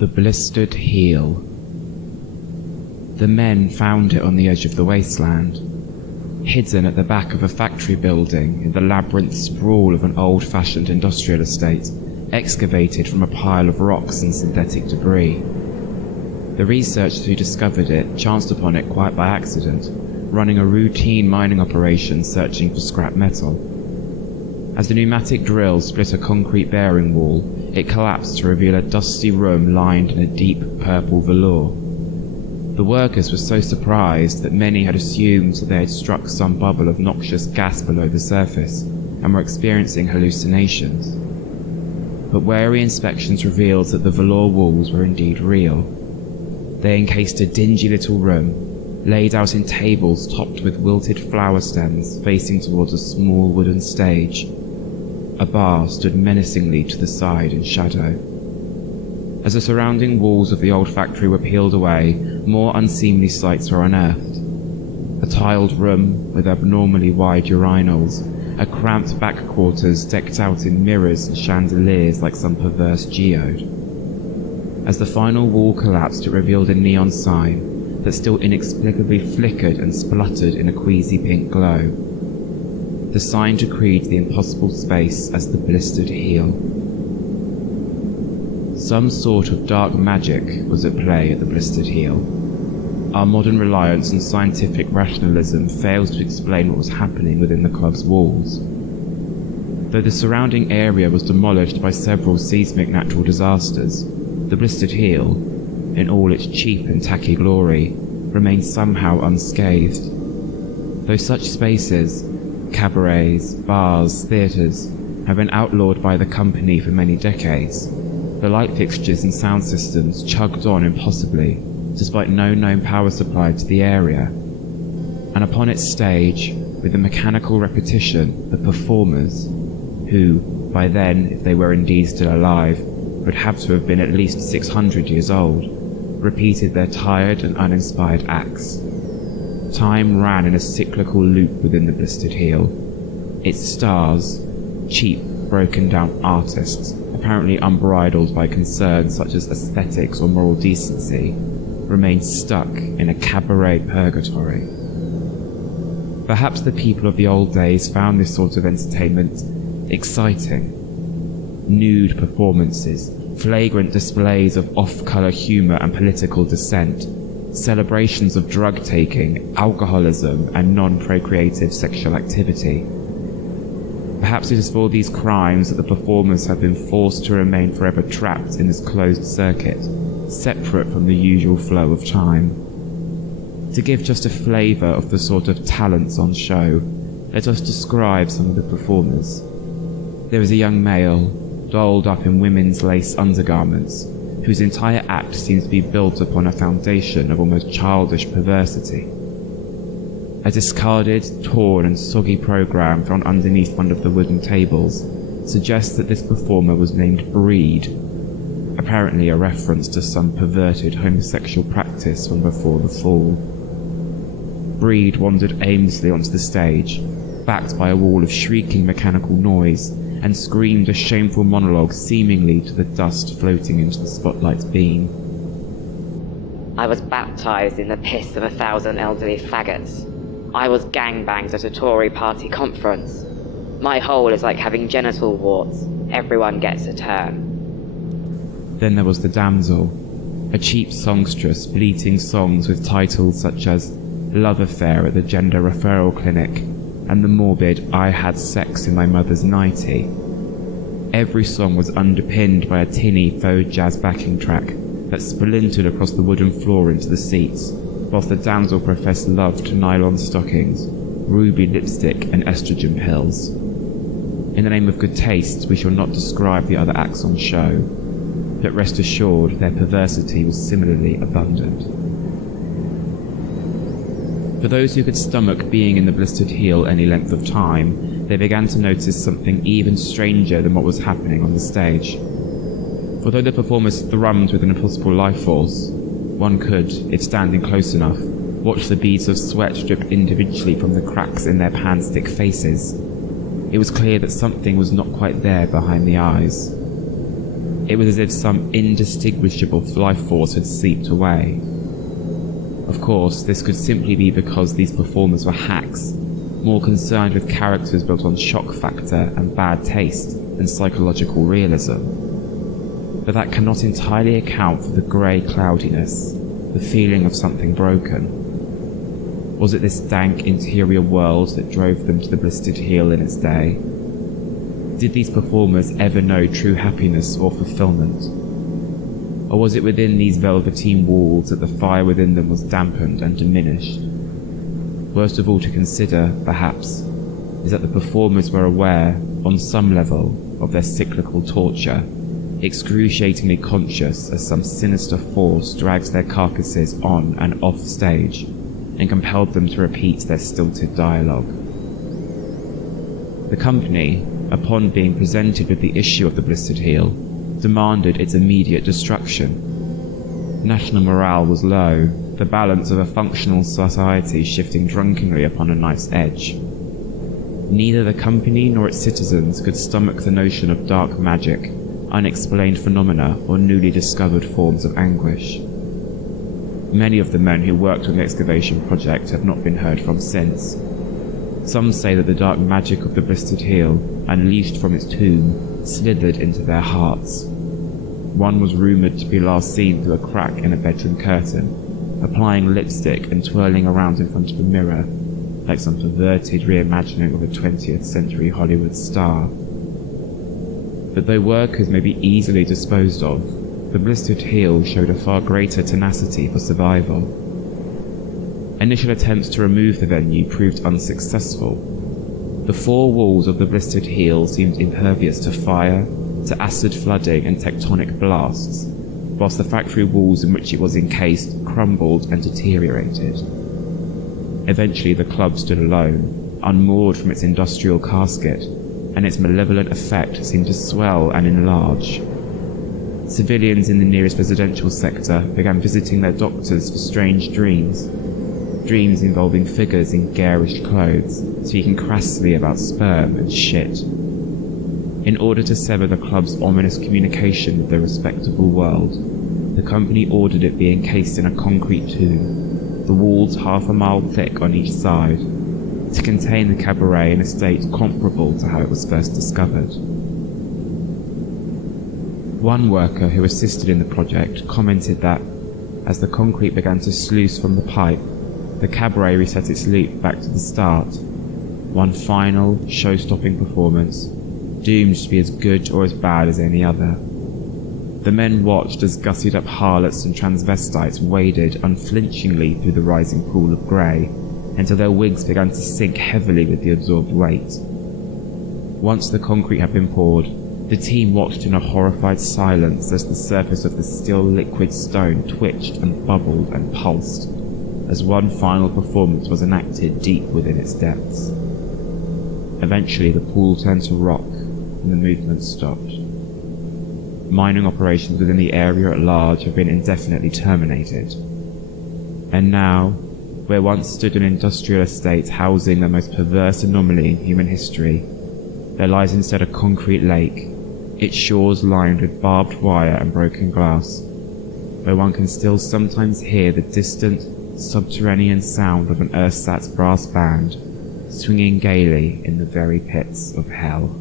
The Blistered Heel. The men found it on the edge of the wasteland, hidden at the back of a factory building in the labyrinth sprawl of an old-fashioned industrial estate, excavated from a pile of rocks and synthetic debris. The researchers who discovered it chanced upon it quite by accident, running a routine mining operation searching for scrap metal. As the pneumatic drill split a concrete bearing wall, it collapsed to reveal a dusty room lined in a deep purple velour. The workers were so surprised that many had assumed that they had struck some bubble of noxious gas below the surface and were experiencing hallucinations. But wary inspections revealed that the velour walls were indeed real. They encased a dingy little room, laid out in tables topped with wilted flower stems facing towards a small wooden stage. A bar stood menacingly to the side in shadow. As the surrounding walls of the old factory were peeled away, more unseemly sights were unearthed. A tiled room with abnormally wide urinals, a cramped back quarters decked out in mirrors and chandeliers like some perverse geode. As the final wall collapsed, it revealed a neon sign that still inexplicably flickered and spluttered in a queasy pink glow. The sign decreed the impossible space as the Blistered Heel. Some sort of dark magic was at play at the Blistered Heel. Our modern reliance on scientific rationalism fails to explain what was happening within the club's walls. Though the surrounding area was demolished by several seismic natural disasters, the Blistered Heel, in all its cheap and tacky glory, remained somehow unscathed. Though such spaces, cabarets, bars, theatres, have been outlawed by the company for many decades, the light fixtures and sound systems chugged on impossibly, despite no known power supply to the area. And upon its stage, with the mechanical repetition, the performers, who, by then, if they were indeed still alive, would have to have been at least 600 years old, repeated their tired and uninspired acts. Time ran in a cyclical loop within the Blistered Heel. Its stars, cheap, broken-down artists, apparently unbridled by concerns such as aesthetics or moral decency, remained stuck in a cabaret purgatory. Perhaps the people of the old days found this sort of entertainment exciting. Nude performances, flagrant displays of off-color humor and political dissent, celebrations of drug-taking, alcoholism, and non-procreative sexual activity. Perhaps it is for these crimes that the performers have been forced to remain forever trapped in this closed circuit, separate from the usual flow of time. To give just a flavour of the sort of talents on show, let us describe some of the performers. There is a young male, dolled up in women's lace undergarments, whose entire act seems to be built upon a foundation of almost childish perversity. A discarded, torn and soggy programme found underneath one of the wooden tables suggests that this performer was named Breed, apparently a reference to some perverted homosexual practice from before the fall. Breed wandered aimlessly onto the stage, backed by a wall of shrieking mechanical noise, and screamed a shameful monologue seemingly to the dust floating into the spotlight's beam. I was baptised in the piss of 1,000 elderly faggots. I was gangbanged at a Tory party conference. My hole is like having genital warts. Everyone gets a turn. Then there was the damsel, a cheap songstress bleating songs with titles such as Love Affair at the Gender Referral Clinic and the morbid I Had Sex in My Mother's Nightie. Every song was underpinned by a tinny faux jazz backing track that splintered across the wooden floor into the seats, whilst the damsel professed love to nylon stockings, ruby lipstick and estrogen pills. In the name of good taste, we shall not describe the other acts on show, but rest assured their perversity was similarly abundant. For those who could stomach being in the Blistered Heel any length of time, they began to notice something even stranger than what was happening on the stage. For though the performers thrummed with an impossible life force, one could, if standing close enough, watch the beads of sweat drip individually from the cracks in their pan-stick faces. It was clear that something was not quite there behind the eyes. It was as if some indistinguishable life force had seeped away. Of course, this could simply be because these performers were hacks, more concerned with characters built on shock factor and bad taste than psychological realism. But that cannot entirely account for the grey cloudiness, the feeling of something broken. Was it this dank interior world that drove them to the Blistered Heel in its day? Did these performers ever know true happiness or fulfillment? Or was it within these velveteen walls that the fire within them was dampened and diminished? Worst of all to consider, perhaps, is that the performers were aware, on some level, of their cyclical torture, excruciatingly conscious as some sinister force drags their carcasses on and off stage and compelled them to repeat their stilted dialogue. The company, upon being presented with the issue of the Blistered Heel, demanded its immediate destruction. National morale was low, the balance of a functional society shifting drunkenly upon a knife's edge. Neither the company nor its citizens could stomach the notion of dark magic, unexplained phenomena, or newly discovered forms of anguish. Many of the men who worked on the excavation project have not been heard from since. Some say that the dark magic of the Blistered Heel, unleashed from its tomb, slithered into their hearts. One was rumoured to be last seen through a crack in a bedroom curtain, applying lipstick and twirling around in front of a mirror, like some perverted reimagining of a 20th century Hollywood star. But though workers may be easily disposed of, the Blistered Heel showed a far greater tenacity for survival. Initial attempts to remove the venue proved unsuccessful. The four walls of the Blistered Heel seemed impervious to fire, to acid flooding and tectonic blasts, whilst the factory walls in which it was encased crumbled and deteriorated. Eventually the club stood alone, unmoored from its industrial casket, and its malevolent effect seemed to swell and enlarge. Civilians in the nearest residential sector began visiting their doctors for strange dreams involving figures in garish clothes, speaking crassly about sperm and shit. In order to sever the club's ominous communication with the respectable world, the company ordered it be encased in a concrete tomb, the walls half a mile thick on each side, to contain the cabaret in a state comparable to how it was first discovered. One worker who assisted in the project commented that, as the concrete began to sluice from the pipe, the cabaret reset its loop back to the start, one final, show-stopping performance, doomed to be as good or as bad as any other. The men watched as gussied-up harlots and transvestites waded unflinchingly through the rising pool of grey, until their wigs began to sink heavily with the absorbed weight. Once the concrete had been poured, the team watched in a horrified silence as the surface of the still liquid stone twitched and bubbled and pulsed, as one final performance was enacted deep within its depths. Eventually the pool turned to rock, and the movement stopped. Mining operations within the area at large have been indefinitely terminated. And now, where once stood an industrial estate housing the most perverse anomaly in human history, there lies instead a concrete lake, its shores lined with barbed wire and broken glass, where one can still sometimes hear the distant, subterranean sound of an ersatz brass band swinging gaily in the very pits of hell.